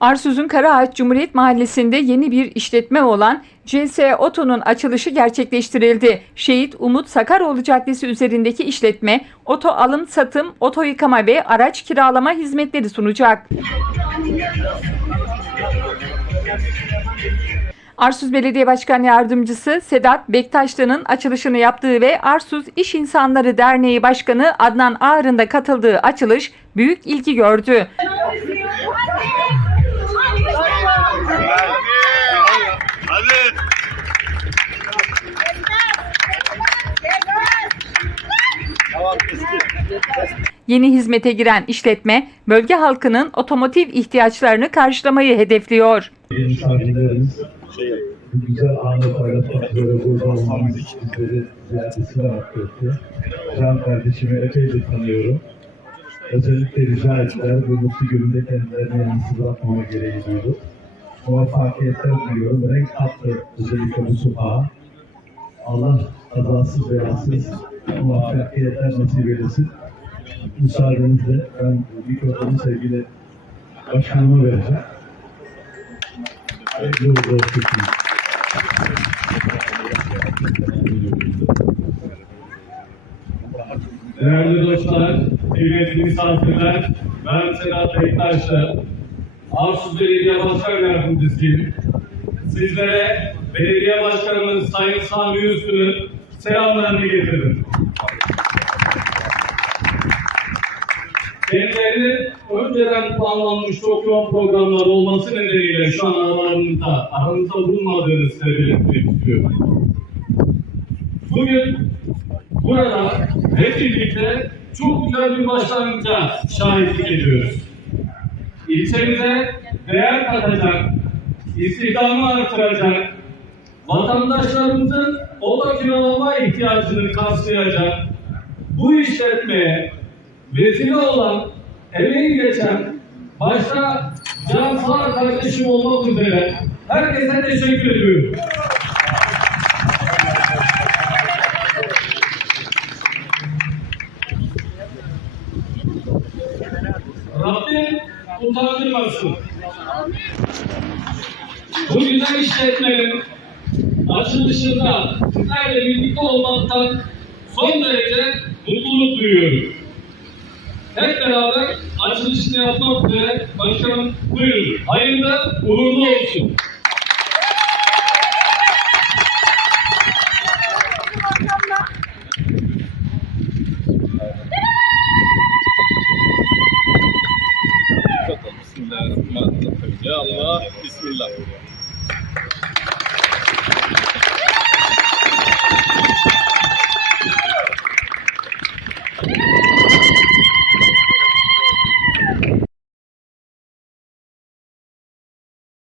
Arsuz'un Karaağaç Cumhuriyet Mahallesi'nde yeni bir işletme olan CS Oto'nun açılışı gerçekleştirildi. Şehit Umut Sakaroğlu Caddesi üzerindeki işletme oto alım satım, oto yıkama ve araç kiralama hizmetleri sunacak. Arsuz Belediye Başkan Yardımcısı Sedat Bektaşlı'nın açılışını yaptığı ve Arsuz İş İnsanları Derneği Başkanı Adnan Ağar'ın da katıldığı açılış büyük ilgi gördü. Yeni hizmete giren işletme bölge halkının otomotiv ihtiyaçlarını karşılamayı hedefliyor. Güzel anı paylaşmak üzere burada olmamız bizleri ziyadesine affetti. Can kardeşimi epeydir tanıyorum. Özellikle rica ettiler bu mutlu gününde kendilerini yalnız bırakmama gereği duydu. Muvaffakiyetler diliyorum. Renk kattı özellikle bu sokağa. Allah kazasız belasız muvaffakiyetler nasip eylesin. Müsaadenizle ben mikrofonu sevgili başkanıma vereceğim. Hayırlı uğurlu. Değerli dostlar, kıymetli misafirler, ben Sedat Bektaşlı, Arsuz Belediye Başkan Yardımcısıyım. Sizlere Belediye Başkanımız Sayın Sami Üstün'ün selamlarını getirdim. Kendileri önceden planlanmış çok programlar olması nedeniyle şu an aralarında, aramızda bulunmadığını size belirtmek istiyorum. Bugün burada hep birlikte çok güzel bir başlangıca şahitlik ediyoruz. İlçemize değer katacak, istihdamı artıracak, vatandaşlarımızın oda kiralama ihtiyacını karşılayacak bu işletmeye vesile olan, emeği geçen, başta Can Sağ kardeşim olmak üzere herkese teşekkür ediyorum. Rabbim utandırmasın. Bu güzel işletmenin açılışında sizlerle birlikte olmaktan son derece mutluluk duyuyorum. Hep beraber açılışını yapmak üzere başkanım buyurun. Hayırlı uğurlu olsun. Allah. Bismillah.